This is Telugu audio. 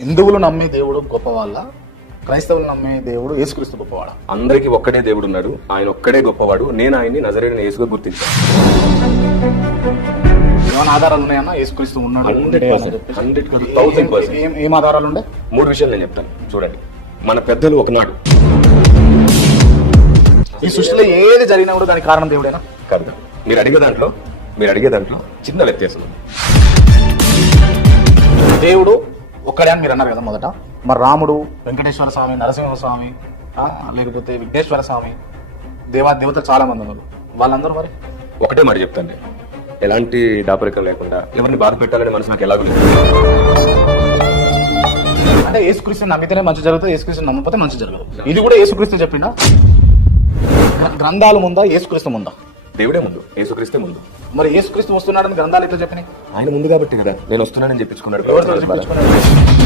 హిందువులు నమ్మే దేవుడు గొప్పవాళ్ళ, క్రైస్తవులు నమ్మే దేవుడు యేసుక్రీస్తు గొప్పవాడా? అందరికీ ఒక్కడే దేవుడు ఉన్నాడు, ఆయన ఒక్కడే గొప్పవాడు. నేను ఆయన్ని నజరేయుడైన యేసుగా గుర్తించాను. ఏమైనా ఆధారాలు ఉన్నాయన్నా యేసుక్రీస్తు ఉన్నాడు? 100%. ఏం ఆధారాలు ఉండే? 3 విషయాలు నేను చెప్తాను, చూడండి. మన పెద్దలు ఒకనాడు, ఈ సృష్టిలో ఏది జరిగినా కూడా దానికి కారణం దేవుడేనా? కాదు. మీరు అడిగే దాంట్లో చిన్న వ్యత్యాసం ఉంది. దేవుడు ఒక్కడే అని మీరు అన్నారు కదా మొదట. మరి రాముడు, వెంకటేశ్వర స్వామి, నరసింహస్వామి, లేకపోతే విఘ్నేశ్వర స్వామి, దేవతలు చాలా మంది ఉన్నారు. వాళ్ళందరూ మరి ఒకటే మాట చెప్తాను, ఎలాంటి దాపరికం లేకుండా ఎవరిని బాధ పెట్టాలని మనసు నాకు ఎలాగో లేదు. అంటే యేసుక్రీస్తు నమ్మితేనే మంచి జరుగుతుంది, యేసుక్రీస్తు నమ్మకపోతే మంచి జరగదు. ఇది కూడా యేసుక్రీస్తు చెప్పిందా? గ్రంథాలు ముందా, యేసుక్రీస్తు ముందా? దేవుడే ముందు, యేసుక్రీస్తే ముందు. మరి యేసుక్రీస్తు వస్తున్నాడని గ్రంథాలు ఎట్లా చెప్పినాయి? ఆయన ముందు కాబట్టి కదా నేను వస్తున్నానని చెప్పించుకున్నాడు. ఎవరితో చెప్పించుకున్నాడు?